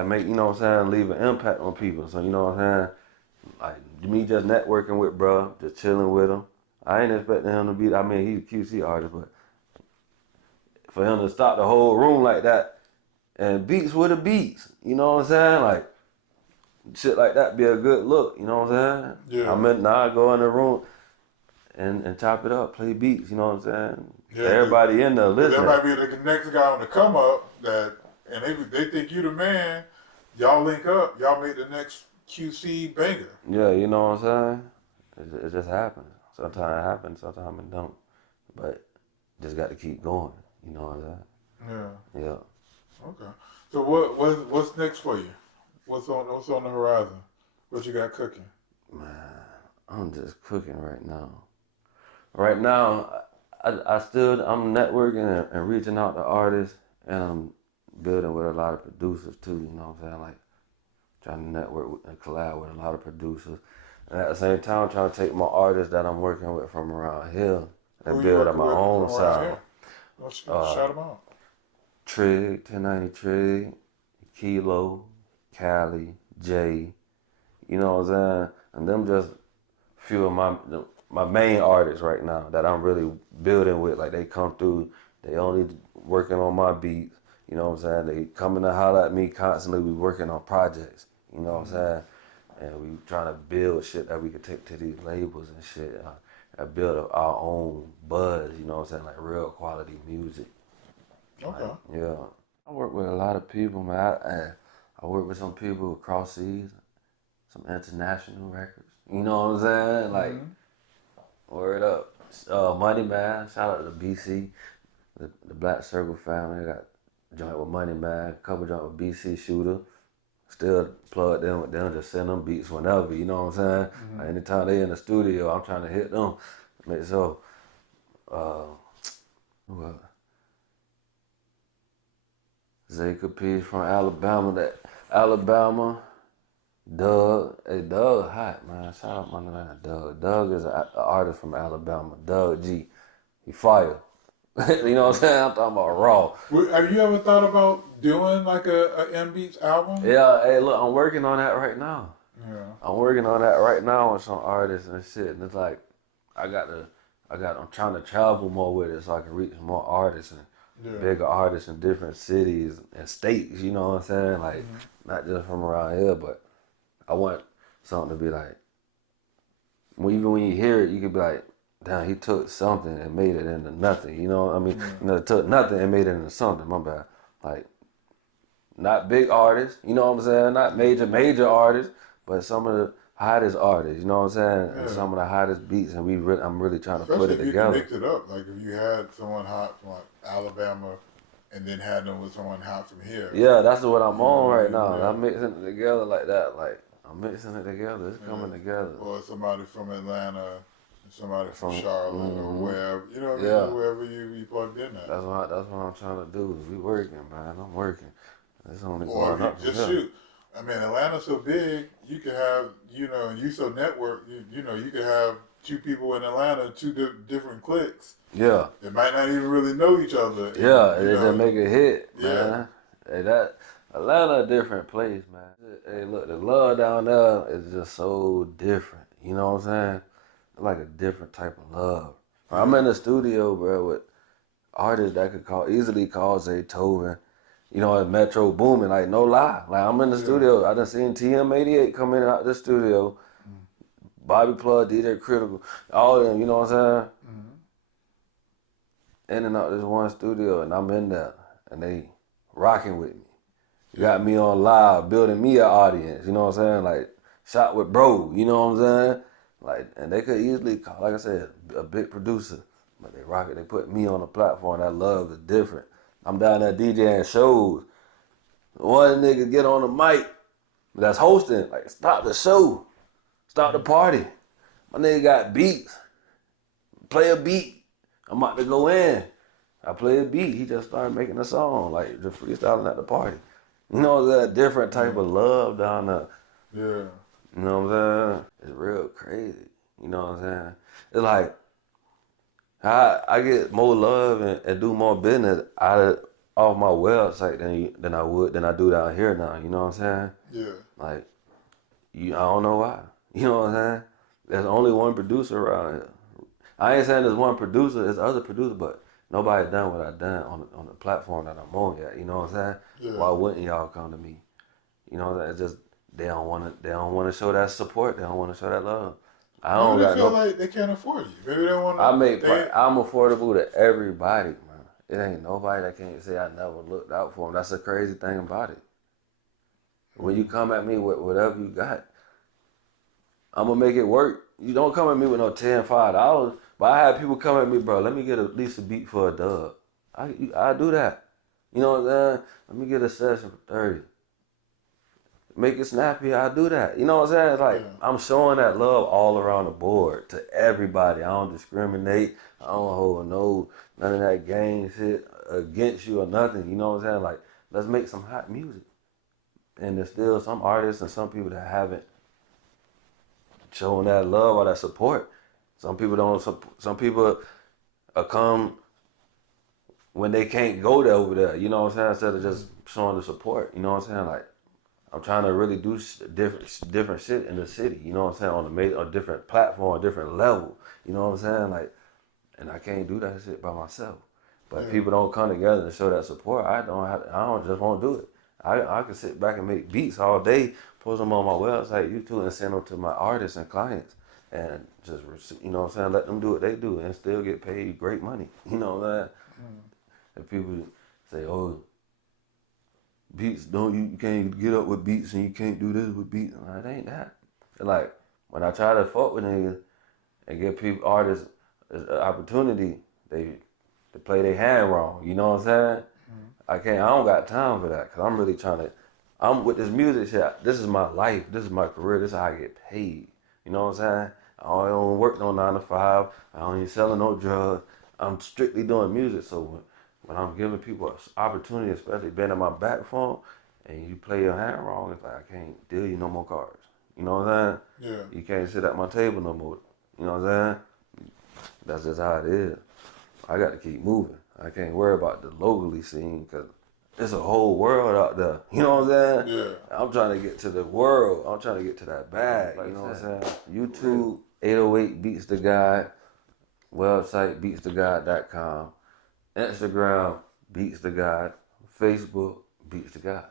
make, you know what I'm saying, leave an impact on people. So, you know what I'm saying? Like, me just networking with bruh, just chilling with him. I ain't expecting him to be, I mean, he's a QC artist, but for him to stop the whole room like that, and beats with the beats, you know what I'm saying? Like, shit like that be a good look, you know what I'm saying? Yeah. Now I go in the room and chop it up, play beats, you know what I'm saying? Yeah, everybody in there listening. There might be the next guy on the come up and they think you the man. Y'all link up, y'all make the next QC banger. Yeah, you know what I'm saying? It just happens. Sometimes it happens, sometimes it don't. But just got to keep going, you know what I'm saying? Yeah. Yeah. Okay. So what's next for you? What's on the horizon? What you got cooking? Man, I'm just cooking right now. Right now, I'm networking and reaching out to artists, and I'm building with a lot of producers too, you know what I'm saying? Like, trying to network and collab with a lot of producers. And at the same time, I'm trying to take my artists that I'm working with from around here and build up my own sound. Shout them out. Trig, 1090 Trig, Kilo, Cali, Jay, you know what I'm saying? And them just few of my main artists right now that I'm really building with. Like, they come through, they only working on my beats, you know what I'm saying? They coming to holler at me constantly. We working on projects, you know what I'm saying? And we trying to build shit that we could take to these labels and shit. And build our own buzz, you know what I'm saying? Like real quality music. Okay. Like, yeah. I work with a lot of people, man. I work with some people across seas, some international records. You know what I'm saying? Like, word up. Money Man, shout out to BC, the Black Circle family. Got joint with Money Man, couple joint with BC Shooter. Still plugged in with them, just send them beats whenever, you know what I'm saying? Like, anytime they in the studio, I'm trying to hit them. Make sure. Who else? Zay Capiz from Alabama. Doug. Hey, Doug hot, man. Shout out my man, Doug. Doug is an artist from Alabama. Doug G. He fire. You know what I'm saying? I'm talking about raw. Have you ever thought about doing like a M-Beats album? Yeah, hey, look, I'm working on that right now. Yeah. I'm working on that right now with some artists and shit. And it's like, I I'm trying to travel more with it so I can reach more artists and bigger artists in different cities and states. You know what I'm saying? Like not just from around here, but I want something to be like. Even when you hear it, you could be like, damn, he took something and made it into nothing. You know what I mean? Took nothing and made it into something. My bad. Like, not big artists, you know what I'm saying? Not major artists, but some of the hottest artists, you know what I'm saying? And some of the hottest beats, and I'm really trying to put it together. Especially if you can mix it up. Like, if you had someone hot from, like, Alabama and then had them with someone hot from here. Yeah, that's what I'm on right now. Yeah. I'm mixing it together like that. Like, I'm mixing it together. It's coming together. Or somebody from Atlanta, somebody from Charlotte, or wherever, you know what I mean? Wherever you plugged in at. That's what I'm trying to do. We working, man. I'm working. It's only or going up. Just shoot. I mean, Atlanta's so big, you could have, and you so networked, you could have two people in Atlanta, two different cliques. Yeah. They might not even really know each other. Yeah, they just make a hit, man. Hey, that Atlanta a different place, man. Hey, look, the love down there is just so different. You know what I'm saying? Like a different type of love. I'm in the studio, bro, with artists that could easily call Zaytoven. You know, at Metro booming, like no lie. Like I'm in the studio. I done seen TM88 come in and out the studio. Bobby Plug, DJ Critical, all of them, you know what I'm saying? In and out this one studio, and I'm in there, and they rocking with me. You got me on live, building me an audience, you know what I'm saying? Like, shot with bro, you know what I'm saying? Like, and they could easily call, like I said, a big producer, but they rock it. They put me on a platform. That love is different. I'm down there DJing shows. One nigga get on the mic that's hosting, like, stop the show, stop the party. My nigga got beats. Play a beat. I'm about to go in. I play a beat. He just started making a song, like just freestyling at the party. You know, that different type of love down there. Yeah. You know what I'm saying? It's real crazy. You know what I'm saying? It's like, I get more love and do more business off my website than I do down here now. You know what I'm saying? Yeah. Like, I don't know why. You know what I'm saying? There's only one producer around here. I ain't saying there's one producer, there's other producers, but nobody done what I done on the platform that I'm on yet. You know what I'm saying? Yeah. Why wouldn't y'all come to me? You know what I'm saying? It's just they don't want to show that support. They don't want to show that love. I don't Maybe they feel like they can't afford you. Maybe they want to. I'm affordable to everybody, man. It ain't nobody that can't say I never looked out for them. That's the crazy thing about it. When you come at me with whatever you got, I'm gonna make it work. You don't come at me with no $10, $5. But I have people come at me, bro, let me get at least a beat for a dub. I do that. You know what I'm saying? Let me get a session for 30. Make it snappy, I do that. You know what I'm saying? It's like, I'm showing that love all around the board to everybody. I don't discriminate. I don't hold none of that gang shit against you or nothing. You know what I'm saying? Like, let's make some hot music. And there's still some artists and some people that haven't shown that love or that support. Some people don't. Some people come when they can't go there over there. You know what I'm saying? Instead of just showing the support. You know what I'm saying? Like, I'm trying to really do different shit in the city. You know what I'm saying? On a different platform, different level. You know what I'm saying? Like, and I can't do that shit by myself. But people don't come together and show that support. I don't just want to do it. I can sit back and make beats all day, post them on my website, YouTube, and send them to my artists and clients. And just, you know what I'm saying, let them do what they do and still get paid great money. You know what I'm saying? And people say, oh, Beatz, you can't get up with Beatz and you can't do this with Beatz. It ain't that. And like, when I try to fuck with niggas and give artists an opportunity, they play their hand wrong. You know what I'm saying? I don't got time for that because I'm really I'm with this music shit. This is my life. This is my career. This is how I get paid. You know what I'm saying? I don't work no 9 to 5. I don't even selling no drugs. I'm strictly doing music. So when I'm giving people an opportunity, especially being in my back phone, and you play your hand wrong, it's like I can't deal you no more cards. You know what I'm saying? Yeah. You can't sit at my table no more. You know what I'm saying? That's just how it is. I got to keep moving. I can't worry about the locally scene because it's a whole world out there. You know what I'm saying? Yeah. I'm trying to get to the world. I'm trying to get to that bag. You know what I'm saying? YouTube, 808 Beatzdagod. Website, Beatzdagod.com. Instagram, Beatzdagod. Facebook, Beatzdagod.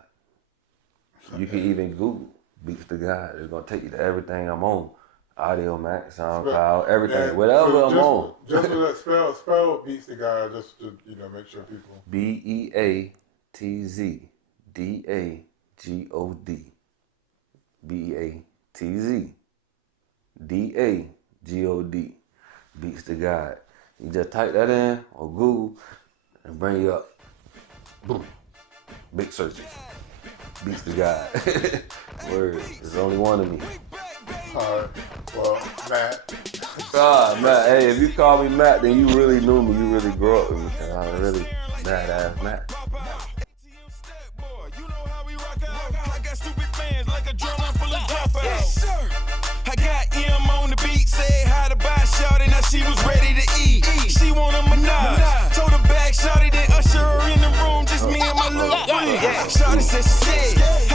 You can even Google Beatzdagod. It's going to take you to everything I'm on. Audio Mac, SoundCloud, everything. Whatever so I'm on. Just for that spell Beatzdagod, just to make sure people. Beatzdagod. Beatzdagod. Beatzdagod. You just type that in or Google and bring you up. Boom. Big searches. Beatzdagod. Word. There's only one of me. Alright. Well, Matt. Matt. Hey, if you call me Matt, then you really knew me. You really grew up with me. I'm really badass Matt. I got M on the beat, said how to buy shorty, now she was ready to eat. She want a menage, told her back shorty, then usher her in the room, just me and my little friend. Shorty said she scared,